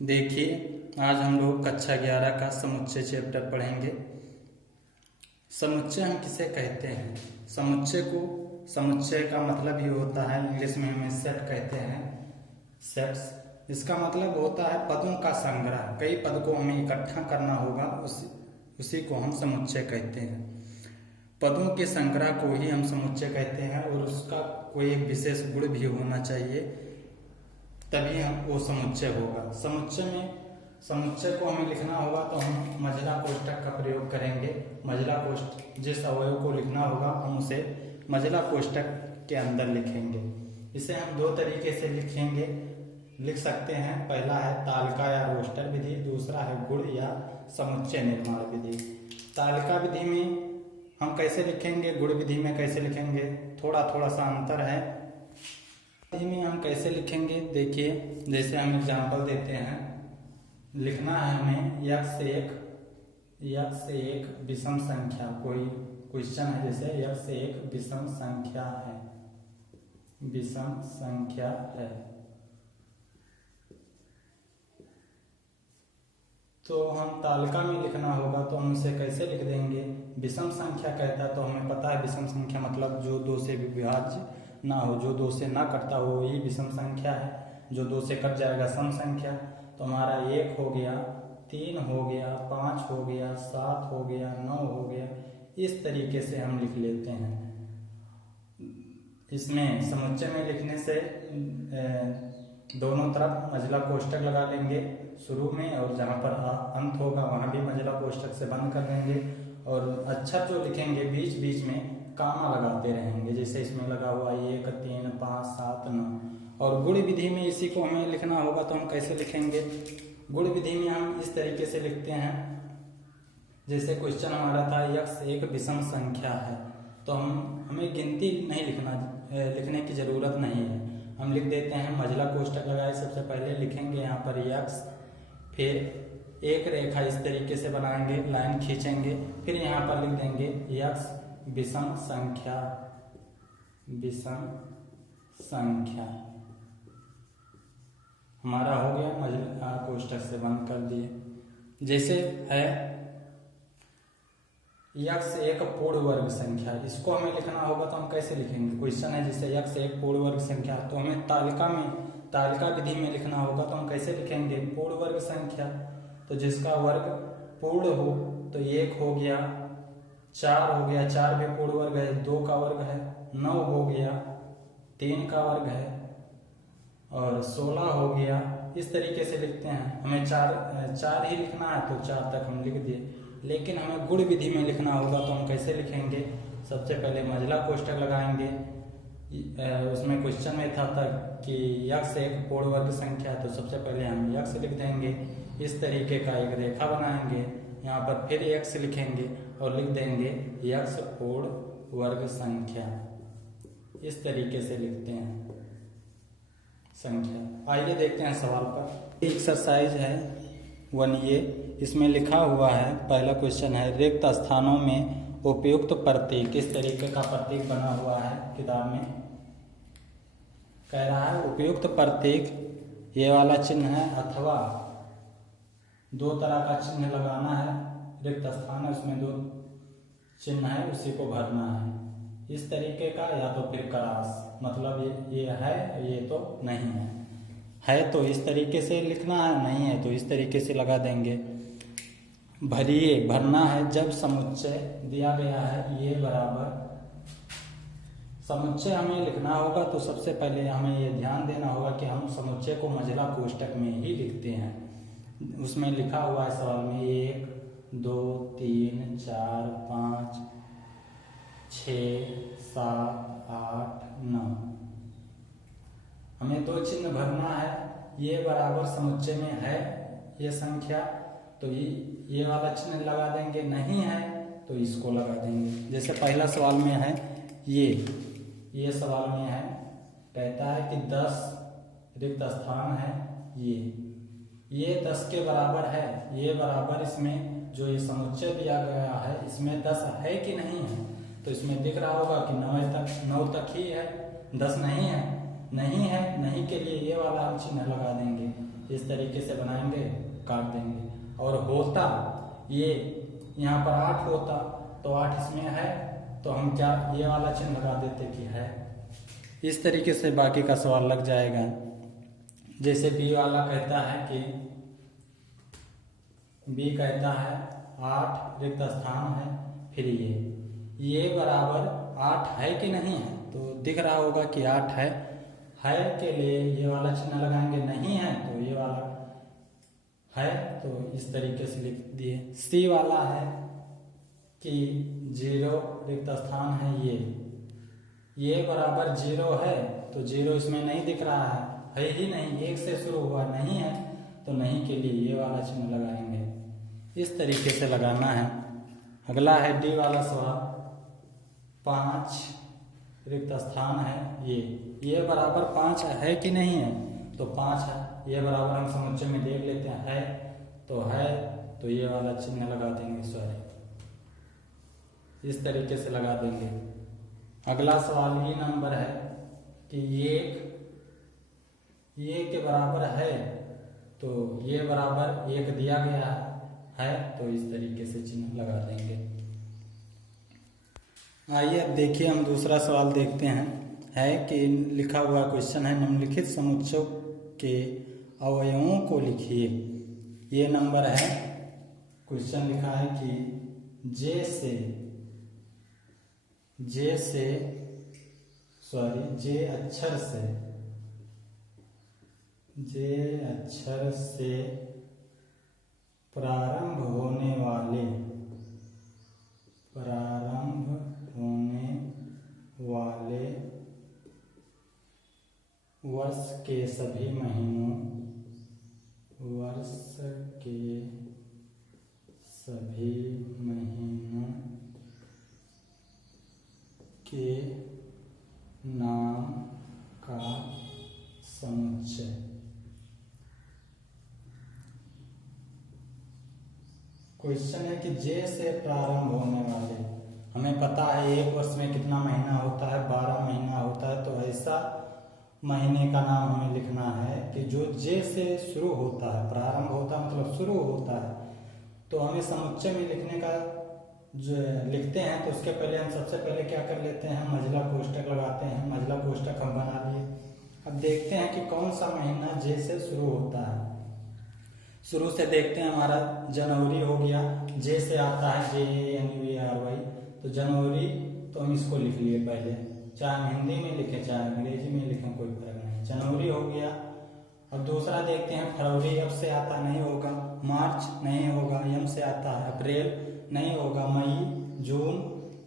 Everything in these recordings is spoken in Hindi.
देखिए, आज हम लोग कक्षा 11 का समुच्चय चैप्टर पढ़ेंगे। समुच्चय हम किसे कहते हैं? समुच्चय का मतलब ये होता है, इंग्लिश में हमें सेट कहते हैं, सेट्स। इसका मतलब होता है पदों का संग्रह। कई पद को हमें इकट्ठा करना होगा, उसी को हम समुच्चय कहते हैं। पदों के संग्रह को ही हम समुच्चय कहते हैं और उसका कोई एक विशेष गुण भी होना चाहिए, तभी हम वो समुच्चय होगा। समुच्चय को हमें लिखना होगा तो हम मझला कोष्ठक का प्रयोग करेंगे। मझला कोष्ठक, जिस अवयव को लिखना होगा हम उसे मझला कोष्ठक के अंदर लिखेंगे। इसे हम दो तरीके से लिख सकते हैं। पहला है तालिका या रोस्टर विधि, दूसरा है गुण या समुच्चय निर्माण विधि। तालिका विधि में हम कैसे लिखेंगे, गुण विधि में कैसे लिखेंगे, थोड़ा थोड़ा सा अंतर है। विधि में हम कैसे लिखेंगे, देखिए, जैसे हम एग्जाम्पल देते हैं। लिखना है हमें यक्स एक विषम संख्या, कोई क्वेश्चन है, जैसे यक्स एक विषम संख्या है, तो हम तालिका में लिखना होगा तो हम इसे कैसे लिख देंगे। विषम संख्या कहता है तो हमें पता है विषम संख्या मतलब जो दो से विभाज्य ना हो, जो दो से ना कटता हो, ये विषम संख्या है। जो दो से कट जाएगा सम संख्या। तो हमारा 1 हो गया, 3 हो गया, 5 हो गया, 7 हो गया, 9 हो गया। इस तरीके से हम लिख लेते हैं। इसमें समुच्चय में लिखने से दोनों तरफ मझला कोष्ठक लगा लेंगे शुरू में, और जहाँ पर अंत होगा वहाँ भी मझला कोष्ठक से बंद कर लेंगे। और अक्षर जो लिखेंगे बीच बीच में कामा लगाते रहेंगे, जैसे इसमें लगा हुआ 1, 3, 5, 7, 9। और गुण विधि में इसी को हमें लिखना होगा तो हम कैसे लिखेंगे। गुण विधि में हम इस तरीके से लिखते हैं, जैसे क्वेश्चन हमारा था यक्स एक विषम संख्या है, तो हमें गिनती नहीं लिखने की जरूरत नहीं है। हम लिख देते हैं मझला कोष्ठक लगाए, सबसे पहले लिखेंगे यहाँ पर यक्स, फिर एक रेखा इस तरीके से बनाएंगे, लाइन खींचेंगे, फिर यहाँ पर लिख देंगे यक्स विषम संख्या। हमारा हो गया, मझला कोष्ठक से बंद कर दिए। जैसे है यक्स एक पूर्ण वर्ग संख्या, इसको हमें लिखना होगा तो हम कैसे लिखेंगे। क्वेश्चन है जिससे यक्स एक पूर्ण वर्ग संख्या, तो हमें तालिका विधि में लिखना होगा तो हम कैसे लिखेंगे। पूर्ण वर्ग संख्या, तो जिसका वर्ग पूर्ण हो तो 1 हो गया, 4 हो गया, 4 भी पूर्ण वर्ग है, 2 का वर्ग है, 9 हो गया, 3 का वर्ग है, और 16 हो गया। इस तरीके से लिखते हैं। हमें चार ही लिखना है तो 4 तक हम लिख दिए। लेकिन हमें गुण विधि में लिखना होगा तो हम कैसे लिखेंगे। सबसे पहले मझला कोष्ठक लगाएंगे। उसमें क्वेश्चन में था कि यक्स एक पूर्ण वर्ग संख्या, तो सबसे पहले हम यक्स लिख देंगे। इस तरीके का एक रेखा बनाएंगे, यहाँ पर फिर यक्स लिखेंगे और लिख देंगे यक्स पूर्ण वर्ग संख्या। इस तरीके से लिखते हैं संख्या। आइए देखते हैं सवाल पर। एक्सरसाइज है 1A, इसमें लिखा हुआ है, पहला क्वेश्चन है रिक्त स्थानों में उपयुक्त प्रतीक। इस तरीके का प्रतीक बना हुआ है किताब में। कह रहा है उपयुक्त प्रतीक ये वाला चिन्ह है, अथवा 2 तरह का चिन्ह लगाना है। रिक्त स्थान है, उसमें 2 चिन्ह है, उसी को भरना है। इस तरीके का, या तो फिर क्रॉस, मतलब ये है, ये तो नहीं है तो इस तरीके से लिखना है, नहीं है तो इस तरीके से लगा देंगे। भरना है जब समुच्चय दिया गया है ये बराबर, समुच्चय हमें लिखना होगा तो सबसे पहले हमें ये ध्यान देना होगा कि हम समुच्चय को मझला कोष्ठक में ही लिखते हैं। उसमें लिखा हुआ है सवाल में 1, 2, 3, 4, 5, 6, 7, 8, 9। हमें 2 चिन्ह भरना है। ये बराबर समुच्चय में है ये संख्या, तो ये वाला चिन्ह लगा देंगे, नहीं है तो इसको लगा देंगे। जैसे पहला सवाल में है ये सवाल में है, कहता है कि 10 रिक्त स्थान है, ये 10 के बराबर है। ये बराबर, इसमें जो ये समुच्चय दिया गया है इसमें 10 है कि नहीं है, तो इसमें दिख रहा होगा कि 9 तक ही है, 10 नहीं है। नहीं के लिए ये वाला हम चिन्ह लगा देंगे। इस तरीके से बनाएंगे, काट देंगे। और होता ये यहाँ पर 8 होता तो 8 इसमें है तो हम क्या ये वाला चिन्ह लगा देते कि है। इस तरीके से बाकी का सवाल लग जाएगा। जैसे बी वाला कहता है कि बी कहता है 8 रिक्त स्थान है, फिर ये बराबर 8 है कि नहीं है, तो दिख रहा होगा कि 8 है के लिए ये वाला चिन्ह लगाएंगे, नहीं है तो ये वाला है, तो इस तरीके से लिख दिए। सी वाला है कि 0 रिक्त स्थान है, ये बराबर 0 है तो 0 इसमें नहीं दिख रहा है ही नहीं, 1 से शुरू हुआ, नहीं है तो नहीं के लिए ये वाला चिन्ह लगाएंगे। इस तरीके से लगाना है। अगला है डी वाला सवाल, 5 रिक्त स्थान है, ये बराबर 5 है कि नहीं है, तो 5 है, ये बराबर हम समुच्चय में देख लेते हैं, है तो ये वाला चिन्ह लगा देंगे, सॉरी इस तरीके से लगा देंगे। अगला सवाल ये नंबर है कि ये के बराबर है तो ये बराबर 1 दिया गया है तो इस तरीके से चिन्ह लगा देंगे। आइए अब देखिए हम दूसरा सवाल देखते हैं। है कि लिखा हुआ क्वेश्चन है, निम्नलिखित समुच्चयों के अवयवों को लिखिए। ये नंबर है, क्वेश्चन लिखा है कि जे अक्षर से प्रारंभ होने वाले वर्ष के सभी महीनों के नाम का समुच्चय। क्वेश्चन है कि जे से प्रारंभ होने वाले, हमें पता है एक वर्ष में कितना महीना होता है, 12 महीना होता है, तो ऐसा महीने का नाम हमें लिखना है कि जो जे से शुरू होता है, प्रारंभ होता है मतलब शुरू होता है। तो हमें समुच्चय में लिखने का जो लिखते हैं तो उसके पहले हम सबसे पहले क्या कर लेते हैं, मझला कोष्टक लगाते हैं। मझला कोष्टक हम बना लिए। अब देखते हैं कि कौन सा महीना जे से शुरू होता है। शुरू से देखते हैं, हमारा जनवरी हो गया, जे से आता है JANUARY, तो जनवरी तो हम इसको लिख लिए पहले, चाहे हिंदी में लिखे चाहे अंग्रेजी में लिखें कोई फर्क नहीं, जनवरी हो गया। अब दूसरा देखते हैं, फरवरी अब से आता नहीं होगा, मार्च नहीं होगा, एम से आता है, अप्रैल नहीं होगा, मई जून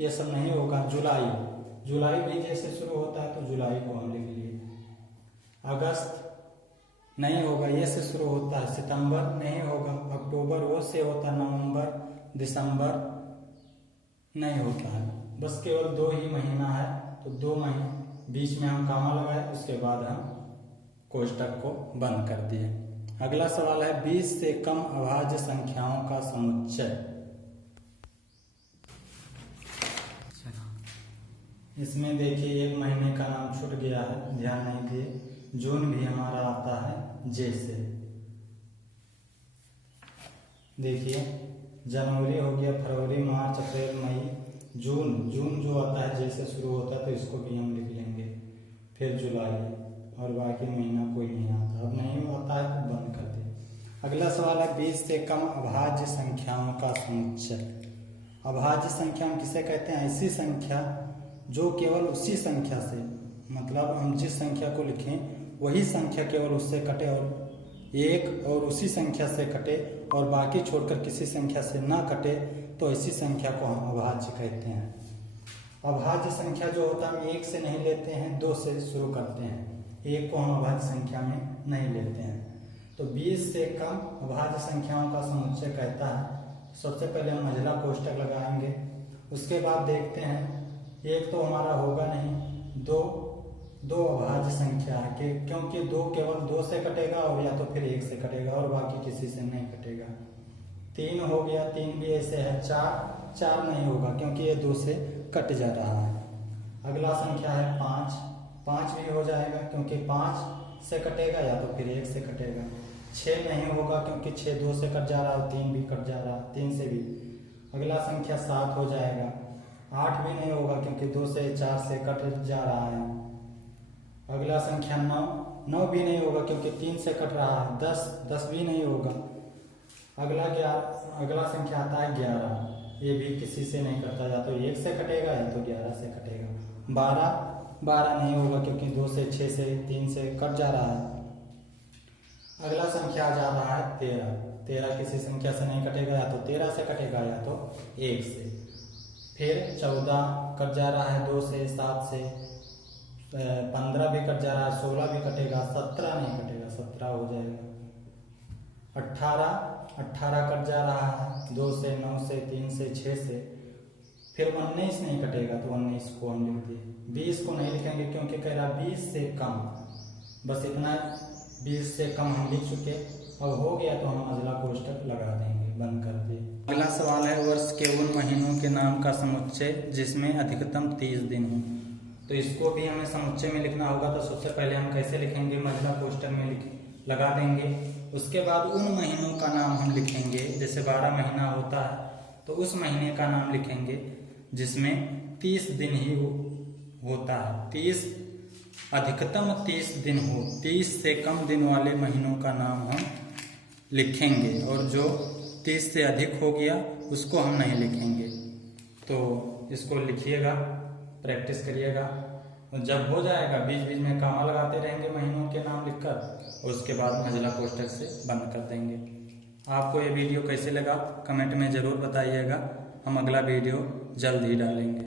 ये सब नहीं होगा, जुलाई भी जैसे शुरू होता है तो जुलाई को हम लिख लिए। अगस्त नहीं होगा, ये से शुरू होता है, सितंबर नहीं होगा, अक्टूबर वो से होता है, नवंबर दिसंबर नहीं होता है। बस केवल 2 ही महीना है तो 2 महीने बीच में हम कामा लगाए, उसके बाद हम कोष्टक को बंद कर दिए। अगला सवाल है 20 से कम अभाज्य संख्याओं का समुच्चय। इसमें देखिए एक महीने का नाम छूट गया है, ध्यान नहीं दिए। जून भी हमारा आता है जे से। देखिए जनवरी हो गया, फरवरी मार्च अप्रैल मई जून जो आता है जे से शुरू होता है तो इसको भी हम लिख लेंगे। फिर जुलाई और बाकी महीना कोई नहीं आता। अब नहीं आता है तो बंद कर दे। अगला सवाल है 20 से कम अभाज्य संख्याओं का समुच्चय। अभाज्य संख्या हम किसे कहते हैं, ऐसी संख्या जो केवल उसी संख्या से, मतलब हम जिस संख्या को लिखें वही संख्या केवल उससे कटे और एक और उसी संख्या से कटे और बाकी छोड़कर किसी संख्या से ना कटे, तो ऐसी संख्या को हम अभाज्य कहते हैं। अभाज्य संख्या जो होता है हम 1 से नहीं लेते हैं, 2 से शुरू करते हैं, 1 को हम अभाज्य संख्या में नहीं लेते हैं। तो 20 से कम अभाज्य संख्याओं का समुच्चय कहता है। सबसे पहले हम मझला कोष्टक लगाएंगे, उसके बाद देखते हैं एक तो हमारा होगा नहीं, दो अभाज्य संख्या है कि क्योंकि 2 केवल 2 से कटेगा और या तो फिर 1 से कटेगा और बाकी किसी से नहीं कटेगा। 3 हो गया, 3 भी ऐसे है। 4 नहीं होगा क्योंकि ये 2 से कट जा रहा है। अगला संख्या है 5 भी हो जाएगा क्योंकि 5 से कटेगा या तो फिर 1 से कटेगा। 6 नहीं होगा क्योंकि 6 2 से कट जा रहा है, 3 भी कट जा रहा है, 3 से भी। अगला संख्या 7 हो जाएगा। 8 भी नहीं होगा क्योंकि 2 से 4 से कट जा रहा है। अगला संख्या 9 भी नहीं होगा क्योंकि 3 से कट रहा है। 10 भी नहीं होगा। अगला संख्या आता है 11। ये भी किसी से नहीं कटता, या तो 1 से कटेगा या तो 11 से कटेगा। 12 नहीं होगा क्योंकि 2 से 6 से 3 से कट जा रहा है। अगला संख्या आ जा रहा है 13 किसी संख्या से नहीं कटेगा, या तो 13 से कटेगा या तो 1 से। फिर 14 कट जा रहा है 2 से, 7 से, 15 भी कट जा रहा है, 16 भी कटेगा, 17 नहीं कटेगा, 17 हो जाएगा। 18 कट जा रहा है 2 से, 9 से, 3 से, 6 से। फिर 19 नहीं कटेगा तो 19 को हम लिख दिए। 20 को नहीं लिखेंगे क्योंकि कह रहा 20 से कम, बस इतना 20 से कम हम लिख चुके। अब हो गया तो हम अगला कोष्टक लगा देंगे, बंद कर दिए। अगला सवाल है वर्ष के उन महीनों के नाम का समुच्चय जिसमें अधिकतम 30 दिन हो। तो इसको भी हमें समुच्चय में लिखना होगा। तो सबसे पहले हम कैसे लिखेंगे, महिला कोष्टक में लगा देंगे। उसके बाद उन महीनों का नाम हम लिखेंगे। जैसे 12 महीना होता है तो उस महीने का नाम लिखेंगे जिसमें 30 दिन ही होता है। 30 अधिकतम 30 दिन हो। 30 से कम दिन वाले महीनों का नाम हम लिखेंगे, और जो 30 से अधिक हो गया उसको हम नहीं लिखेंगे। तो इसको लिखिएगा, प्रैक्टिस करिएगा। जब हो जाएगा बीच बीच में कॉमा लगाते रहेंगे महीनों के नाम लिखकर, और उसके बाद महिला कोष्टक से बंद कर देंगे। आपको ये वीडियो कैसे लगा कमेंट में ज़रूर बताइएगा। हम अगला वीडियो जल्द ही डालेंगे।